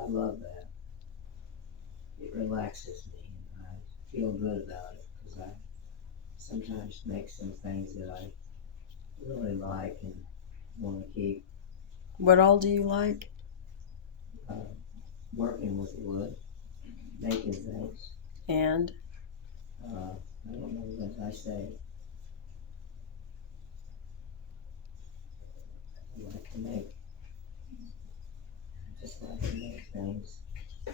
I love that. It relaxes me, and I feel good about it because I sometimes make some things that I really like and want to keep What all do you like? uh, working with wood, making things. And I don't know what I say. I like to make, just like to make things. I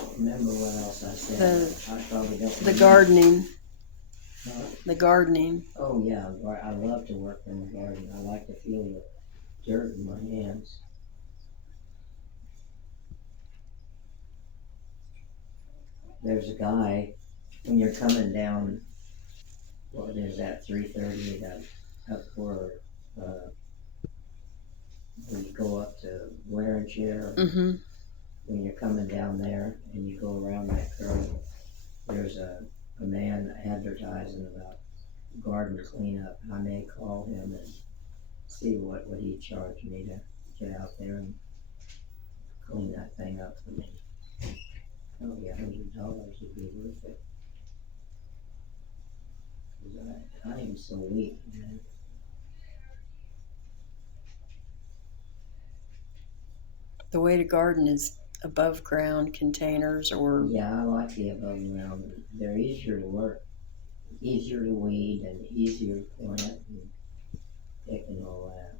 don't remember what else I said. I probably don't. The remember. gardening. Uh, The gardening. oh yeah, I love to work in the garden. I like to feel the dirt in my hands. There's a guy when you're coming down. What is that? 330. That up where when you go up to Wear and Chair. Mm-hmm. When you're coming down there and you go around that curve, there's a man advertising about garden cleanup. I may call him and see what would he charge me to get out there and clean that thing up for me. Probably $100 would be worth it. 'Cause I am so weak, man. The way to garden is above ground containers or Yeah, I like the above ground. They're easier to work, easier to weed, and easier to plant and pick and all that.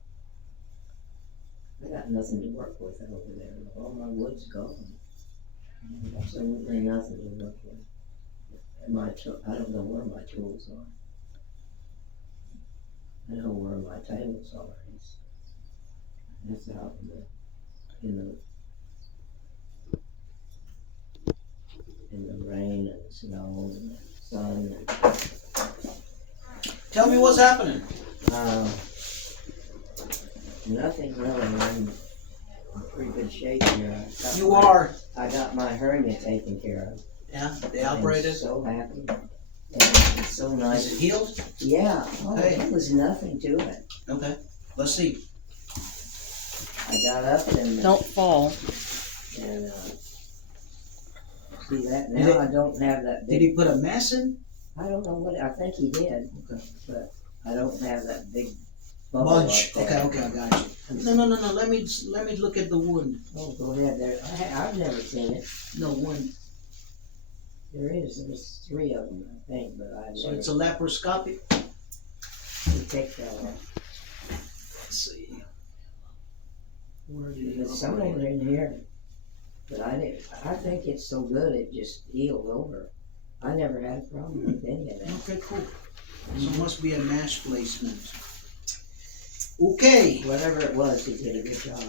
I got nothing to work with over there. All my wood's gone. Absolutely nothing to work with. I don't know where my tools are. I know where my tables are. It's out in the rain and the snow and the sun. Tell me what's happening. Uh, nothing really. I'm in pretty good shape here. I got my hernia taken care of. Yeah, they I'm operated. so happy. And it's so nice. Is it healed? Yeah. Oh, Okay. there was nothing to it. Okay. Let's see. I got up and don't fall. and see that now. I don't have that Did big. he put a mass in? I don't know what. I think he did, Okay. but I don't have that big bubble Bunch. up there. Okay, I got you. No. Let me look at the wound. Oh, go ahead. I've never seen it. No wound. There's 3 of them, I think, but I've So never. it's a laparoscopic. You take that one. Let's see. Where did he There's some operate? over in here, but I didn't. I think it's so good it just healed over. I never had a problem with any of that. Okay, cool. So it must be a mash placement. Okay, Whatever it was, he did a good job.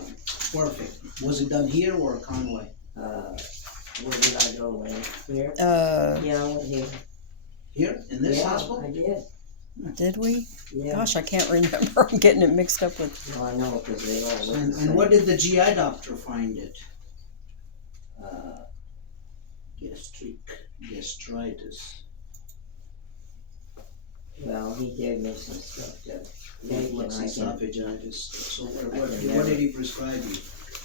perfect. Was it done here or Conway? Where did I go, Lynn? Here? Yeah, I went here. Here in this Yeah, hospital? I did. Did we? Yeah. Gosh, I can't remember. I'm getting it mixed up with. Well, I know because they all look the And same. what did the GI doctor find it? Uh, Gastritis. well, he gave me some stuff to take, and What's I can. esophagitis? So I what can did never- he prescribe you?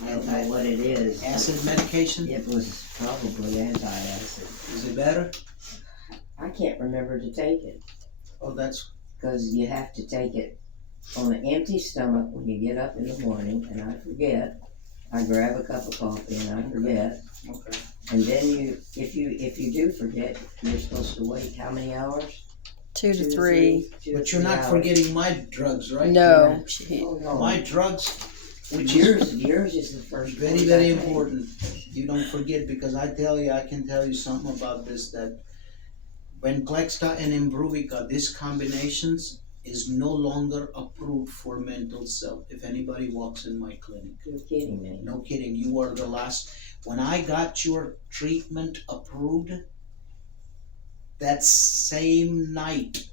I don't know what it is. Acid medication? It was probably anti-acid. Is it better? I can't remember to take it Oh, that's because you have to take it on an empty stomach when you get up in the morning, and I forget. I grab a cup of coffee and I forget, okay. and then if you do forget, you're supposed to wait how many hours? 2 to 3. 2 to But you're 3 not hours. forgetting my drugs, right? No. Oh, no. My drugs, which Yours is the first. very, one very I take. important. You don't forget because I can tell you something about this that when Clexta and Imbruvica, these combinations is no longer approved for mental self. If anybody walks in my clinic. You're kidding me. No kidding, you were the last. When I got your treatment approved, that same night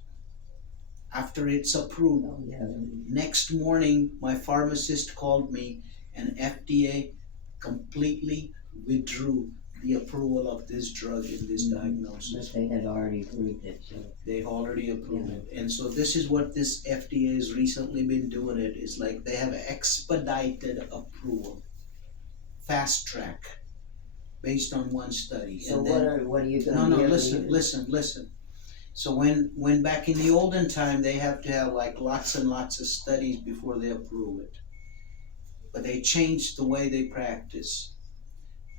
after it's approved, Oh, yeah. next morning my pharmacist called me and FDA completely withdrew the approval of this drug in this diagnosis. But they had already approved it, so. They've already approved it. And so this is what this FDA has recently been doing. It is like they have expedited approval. fast track based on one study. So And then, what are you no, gonna no, be able to listen, use? listen. So when back in the olden time, they have to have like lots and lots of studies before they approve it. But they changed the way they practice.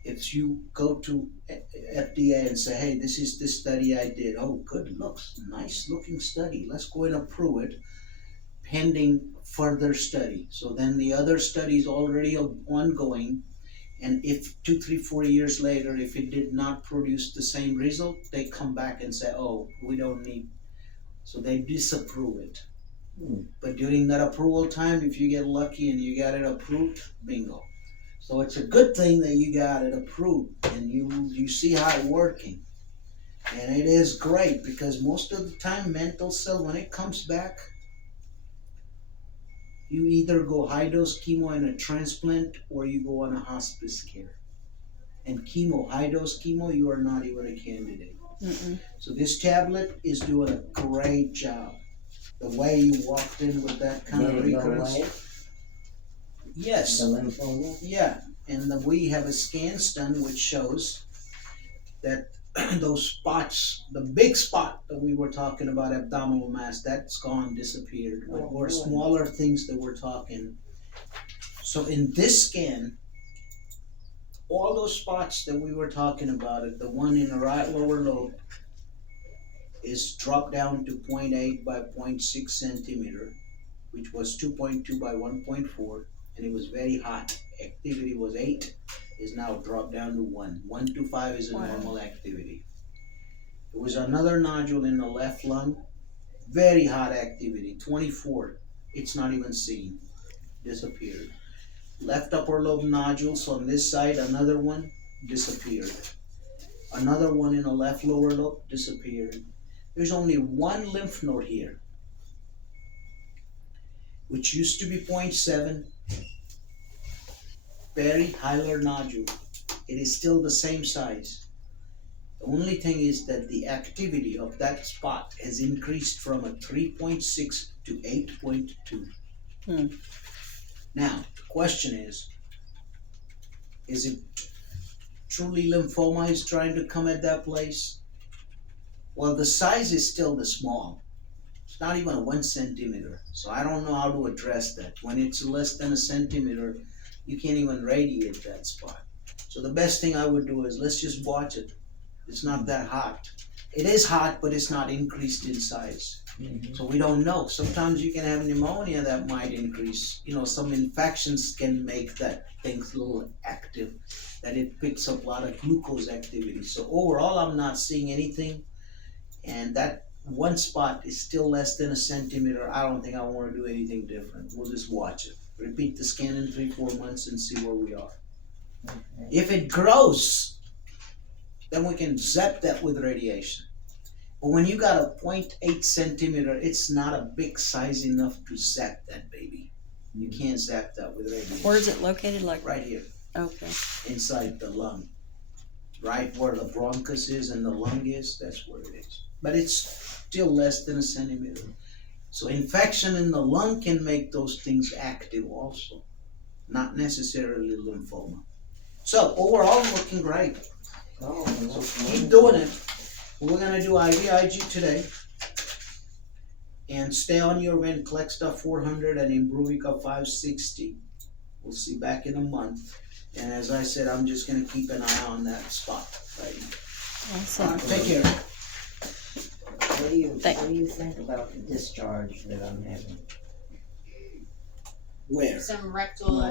If you go to FDA and say, hey, this is the study I did. Oh, good looks, nice looking study. Let's go and approve it pending further study. So then the other study is already ongoing. And if 2, 3, 4 years later, if it did not produce the same result, they come back and say, oh, we don't need. So they disapprove it. Hmm. But during that approval time, if you get lucky and you got it approved, bingo. So it's a good thing that you got it approved and you see how it's working. And it is great because most of the time mental cell, when it comes back, you either go high dose chemo and a transplant or you go on a hospice care. And chemo, high dose chemo, you are not even a candidate. Mm-mm. So this tablet is doing a great job. The way you walked in with that kind Did of it go recurrence. away? Yes. The lymphoma? Yeah. And we have a scan done which shows that those spots, the big spot that we were talking about, abdominal mass, that's gone, disappeared. But Oh, more boy. smaller things that we're talking. So in this scan, all those spots that we were talking about, the one in the right lower lobe is dropped down to 0.8 by 0.6 centimeter, which was 2.2 by 1.4, and it was very hot. Activity was 8, is now dropped down to 1. 1 to 5 is a Wow. normal activity. There was another nodule in the left lung, very hot activity, 24. It's not even seen, disappeared. Left upper lobe nodules on this side, another one disappeared. Another one in the left lower lobe disappeared. There's only one lymph node here, which used to be 0.7, very hilar nodule. It is still the same size. The only thing is that the activity of that spot has increased from a 3.6 to 8.2. Hmm. Now, the question is it truly lymphoma is trying to come at that place? Well, the size is still the small. It's not even a 1 centimeter. So I don't know how to address that. When it's less than a centimeter, you can't even radiate that spot. So the best thing I would do is let's just watch it. It's not that hot. It is hot, but it's not increased in size. Mm-hmm. So we don't know. Sometimes you can have pneumonia that might increase. You know, some infections can make that thing a little active, that it picks up a lot of glucose activity. So overall, I'm not seeing anything. And that one spot is still less than a centimeter. I don't think I want to do anything different. We'll just watch it. Repeat the scan in 3-4 months and see where we are. Okay. If it grows, then we can zap that with radiation. But when you got a 0.8 centimeter, it's not a big size enough to zap that baby. You can't zap that with radiation. Where is it located? Like Right here, okay. inside the lung. Right where the bronchus is and the lung is, that's where it is. But it's still less than a centimeter. So infection in the lung can make those things active also, not necessarily lymphoma. So overall, looking great. Oh, So keep doing it. We're gonna do IVIG today, and stay on your Venclexta 400 and Imbruvica 560. We'll see back in a month. And as I said, I'm just gonna keep an eye on that spot right now. Awesome. Take care. what do you think about the discharge that I'm having? Where? Some rectal